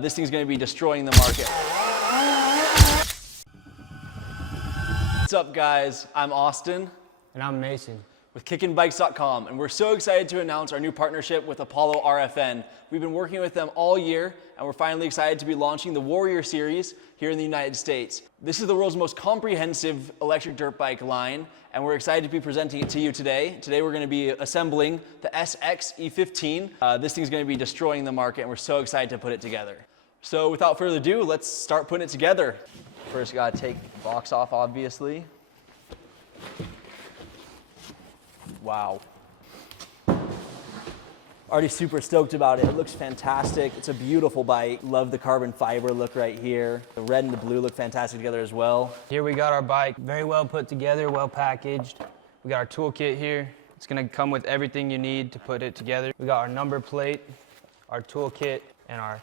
This thing's gonna be destroying the market. What's up guys, I'm Austin. And I'm Mason. With KickinBikes.com, and we're so excited to announce our new partnership with Apollo RFN. We've been working with them all year, and we're finally excited to be launching the Warrior series here in the United States. This is the world's most comprehensive electric dirt bike line, and we're excited to be presenting it to you today. Today we're gonna be assembling the SX-E15. This thing's gonna be destroying the market, and we're so excited to put it together. So without further ado, let's start putting it together. First, gotta take the box off, obviously. Wow. Already super stoked about it. It looks fantastic. It's a beautiful bike. Love the carbon fiber look right here. The red and the blue look fantastic together as well. Here we got our bike, very well put together, well packaged. We got our toolkit here. It's gonna come with everything you need to put it together. We got our number plate, our toolkit, and our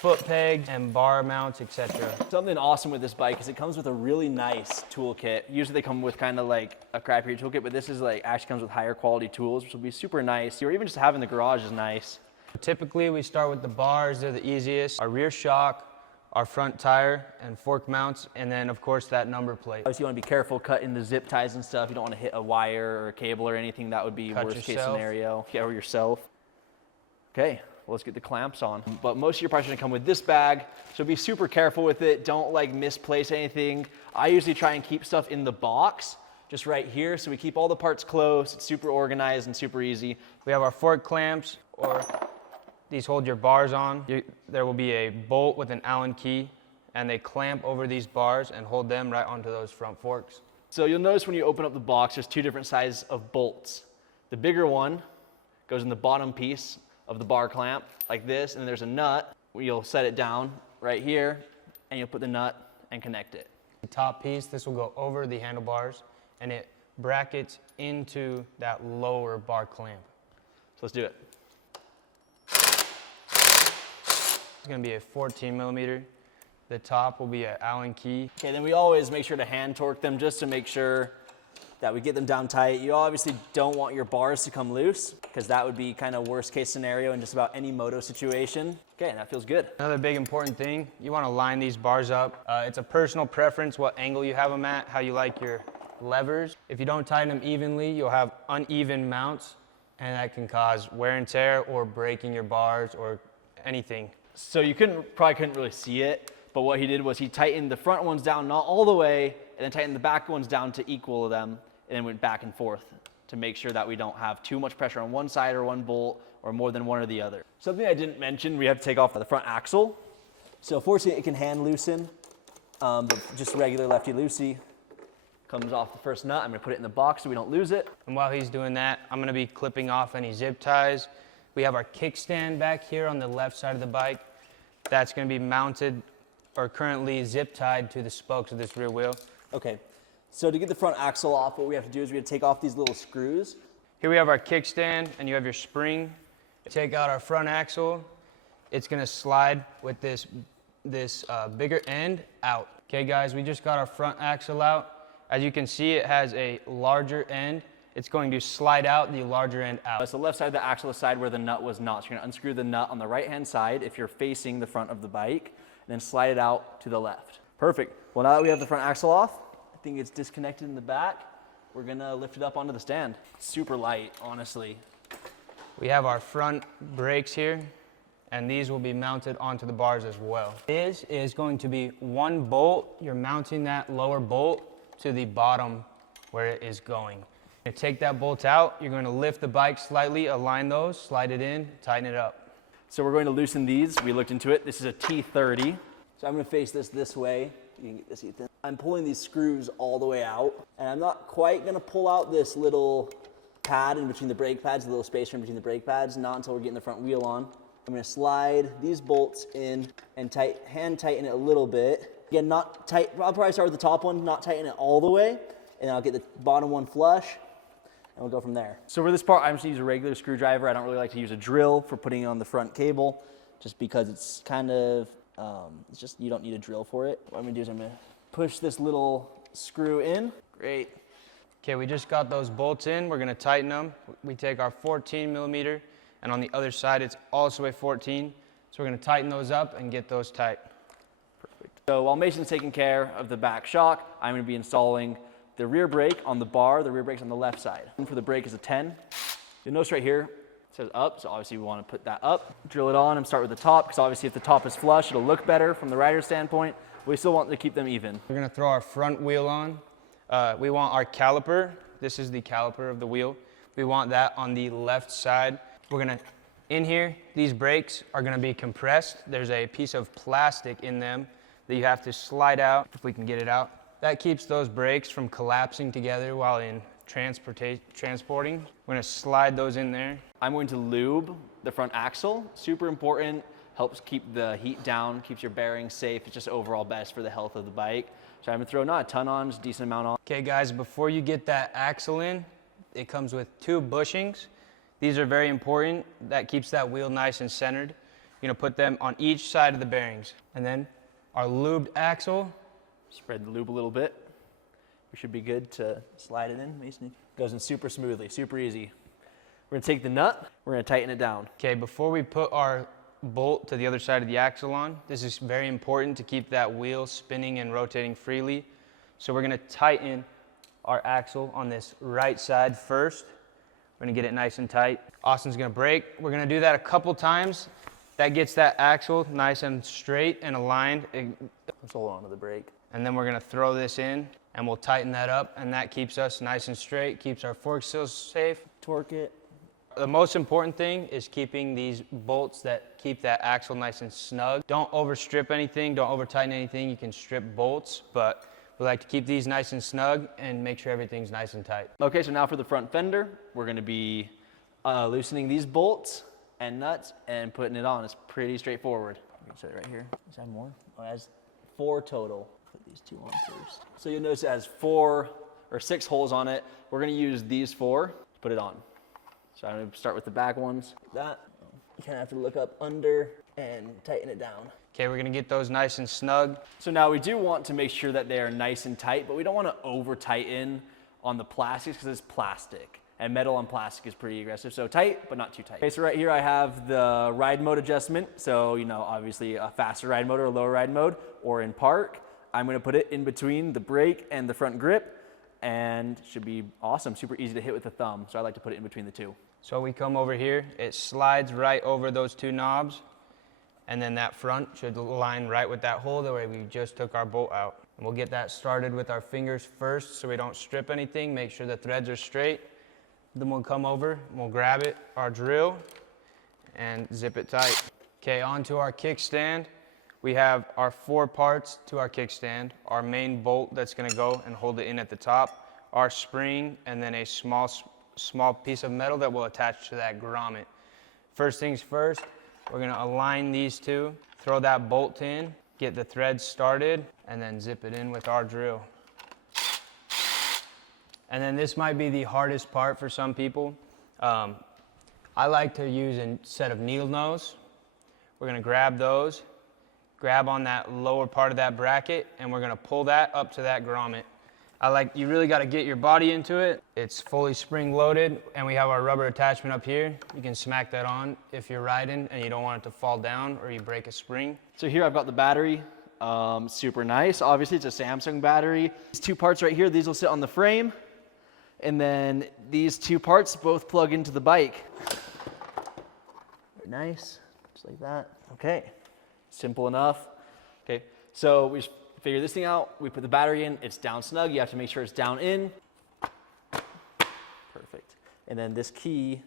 foot pegs and bar mounts, etc. Something awesome with this bike is it comes with a really nice toolkit. Usually they come with kind of like a crappier toolkit, but this is like actually comes with higher quality tools, which will be super nice. Or even just having the garage is nice. Typically we start with the bars, they're the easiest. Our rear shock, our front tire, and fork mounts, and then of course that number plate. Obviously you want to be careful cutting the zip ties and stuff. You don't want to hit a wire or a cable or anything. That would be worst case scenario. Yeah, or yourself. Okay. Let's get the clamps on. But most of your parts are gonna come with this bag, so be super careful with it. Don't like misplace anything. I usually try and keep stuff in the box, just right here, so we keep all the parts close. It's super organized and super easy. We have our fork clamps, or these hold your bars on. There will be a bolt with an Allen key, and they clamp over these bars and hold them right onto those front forks. So you'll notice when you open up the box, there's two different sizes of bolts. The bigger one goes in the bottom piece of the bar clamp like this, and then there's a nut where you'll set it down right here, and you'll put the nut and connect it. The top piece, this will go over the handlebars, and it brackets into that lower bar clamp. So let's do it. It's gonna be a 14 millimeter. The top will be an Allen key. Okay, then we always make sure to hand torque them just to make sure that we get them down tight. You obviously don't want your bars to come loose, because that would be kind of worst case scenario in just about any moto situation. Okay, that feels good. Another big important thing, you want to line these bars up. It's a personal preference what angle you have them at, how you like your levers. If you don't tighten them evenly, you'll have uneven mounts, and that can cause wear and tear or breaking your bars or anything. So you probably couldn't really see it, but what he did was he tightened the front ones down not all the way, and then tightened the back ones down to equal them, and then went back and forth to make sure that we don't have too much pressure on one side or one bolt or more than one or the other. Something I didn't mention, we have to take off the front axle. So fortunately it can hand loosen, but just regular lefty-loosey. Comes off the first nut. I'm gonna put it in the box so we don't lose it. And while he's doing that, I'm gonna be clipping off any zip ties. We have our kickstand back here on the left side of the bike. That's gonna be mounted or currently zip tied to the spokes of this rear wheel. Okay. So to get the front axle off, what we have to do is we have to take off these little screws. Here we have our kickstand, and you have your spring. Take out our front axle. It's gonna slide with this bigger end out. Okay guys, we just got our front axle out. As you can see, it has a larger end. It's going to slide out the larger end out. So the left side of the axle is the side where the nut was not. So you're gonna unscrew the nut on the right-hand side if you're facing the front of the bike, and then slide it out to the left. Perfect. Well, now that we have the front axle off, I think it's disconnected in the back. We're gonna lift it up onto the stand. Super light, honestly. We have our front brakes here, and these will be mounted onto the bars as well. This is going to be one bolt. You're mounting that lower bolt to the bottom where it is going. You take that bolt out, you're going to lift the bike slightly, align those, slide it in, tighten it up. So we're going to loosen these. We looked into it. This is a T30. So I'm gonna face this way. You can get this Ethan. I'm pulling these screws all the way out, and I'm not quite gonna pull out this little pad in between the brake pads, the little spacer in between the brake pads, not until we're getting the front wheel on. I'm gonna slide these bolts in and hand tighten it a little bit. Again, not tight, I'll probably start with the top one, not tighten it all the way, and then I'll get the bottom one flush, and we'll go from there. So for this part, I'm just gonna use a regular screwdriver. I don't really like to use a drill for putting it on the front cable, just because it's kind of, it's just, you don't need a drill for it. What I'm gonna do is I'm gonna push this little screw in. Great. Okay, we just got those bolts in. We're gonna tighten them. We take our 14 millimeter, and on the other side, it's also a 14. So So we're gonna tighten those up and get those tight. Perfect. So while Mason's taking care of the back shock, I'm gonna be installing the rear brake on the bar. The rear brake's on the left side. And for the brake is a 10. You'll notice right here, it says up, so obviously we wanna put that up. Drill it on and start with the top, because obviously if the top is flush, it'll look better from the rider's standpoint. We still want to keep them even. We're gonna throw our front wheel on. We want our caliper. This is the caliper of the wheel. We want that on the left side. We're gonna, in here, these brakes are gonna be compressed. There's a piece of plastic in them that you have to slide out, if we can get it out. That keeps those brakes from collapsing together while in transporting. We're gonna slide those in there. I'm going to lube the front axle. Super important, helps keep the heat down, keeps your bearings safe. It's just overall best for the health of the bike. So I'm gonna throw not a ton on, just a decent amount on. Okay guys, before you get that axle in, it comes with 2 bushings. These are very important. That keeps that wheel nice and centered. You're gonna put them on each side of the bearings. And then our lubed axle. Spread the lube a little bit. We should be good to slide it in, Mason. Goes in super smoothly, super easy. We're gonna take the nut, we're gonna tighten it down. Okay, before we put our bolt to the other side of the axle on, this is very important to keep that wheel spinning and rotating freely. So we're gonna tighten our axle on this right side first. We're gonna get it nice and tight. Austin's gonna brake. We're gonna do that a couple times. That gets that axle nice and straight and aligned. Let's hold on to the brake. And then we're gonna throw this in and we'll tighten that up, and that keeps us nice and straight, keeps our fork seals safe. Torque it. The most important thing is keeping these bolts that keep that axle nice and snug. Don't overstrip anything, don't over tighten anything. You can strip bolts, but we like to keep these nice and snug and make sure everything's nice and tight. Okay, so now for the front fender, we're gonna be loosening these bolts and nuts and putting it on. It's pretty straightforward. I'm gonna set it right here. Is that more? Oh, it has 4 total. Put these 2 on first. So you'll notice it has 4 or 6 holes on it. We're gonna use these 4 to put it on. So I'm gonna start with the back ones. That, you kind of have to look up under and tighten it down. Okay, we're gonna get those nice and snug. So now we do want to make sure that they are nice and tight, but we don't want to over tighten on the plastics because it's plastic, and metal on plastic is pretty aggressive. So tight, but not too tight. Okay, so right here I have the ride mode adjustment. So, you know, obviously a faster ride mode or a lower ride mode, or in park. I'm gonna put it in between the brake and the front grip, and it should be awesome, super easy to hit with the thumb. So I like to put it in between the 2. So we come over here, it slides right over those 2 knobs, and then that front should align right with that hole the way we just took our bolt out. And we'll get that started with our fingers first so we don't strip anything, make sure the threads are straight. Then we'll come over, and we'll grab it, our drill, and zip it tight. Okay, onto our kickstand. We have our 4 parts to our kickstand, our main bolt that's gonna go and hold it in at the top, our spring, and then a small piece of metal that will attach to that grommet. First things first, we're gonna align these 2, throw that bolt in, get the threads started, and then zip it in with our drill. And then this might be the hardest part for some people. I like to use a set of needle nose. We're gonna grab those, grab on that lower part of that bracket, and we're gonna pull that up to that grommet. You really gotta get your body into it. It's fully spring loaded, and we have our rubber attachment up here. You can smack that on if you're riding and you don't want it to fall down or you break a spring. So here I've got the battery, super nice. Obviously it's a Samsung battery. These 2 parts right here, these will sit on the frame. And then these 2 parts both plug into the bike. Very nice, just like that. Okay, simple enough. Okay, so we just figure this thing out. We put the battery in, it's down snug. You have to make sure it's down in. Perfect. And then this key,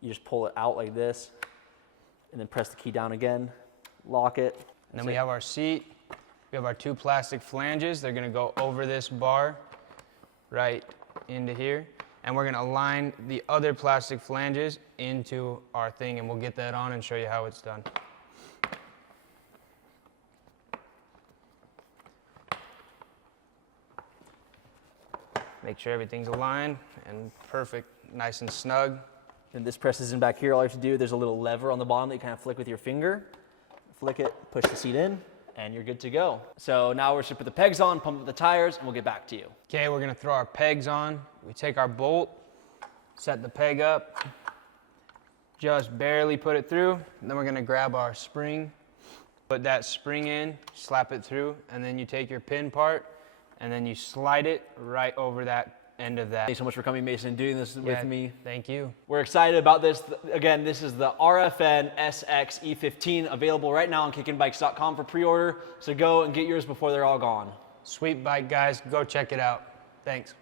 you just pull it out like this and then press the key down again, lock it. And then we have our seat. We have our 2 plastic flanges. They're gonna go over this bar right into here. And we're gonna align the other plastic flanges into our thing, and we'll get that on and show you how it's done. Make sure everything's aligned and perfect, nice and snug. And this presses in back here. All you have to do, there's a little lever on the bottom that you kind of flick with your finger. Flick it, push the seat in, and you're good to go. So now we're just gonna put the pegs on, pump up the tires, and we'll get back to you. Okay, we're gonna throw our pegs on. We take our bolt, set the peg up, just barely put it through. And then we're gonna grab our spring, put that spring in, slap it through, and then you take your pin part and then you slide it right over that end of that. Thanks so much for coming, Mason, and doing this with me. Thank you. We're excited about this. Again, this is the RFN SX-E15, available right now on kickandbikes.com for pre-order. So go and get yours before they're all gone. Sweet bike, guys. Go check it out. Thanks.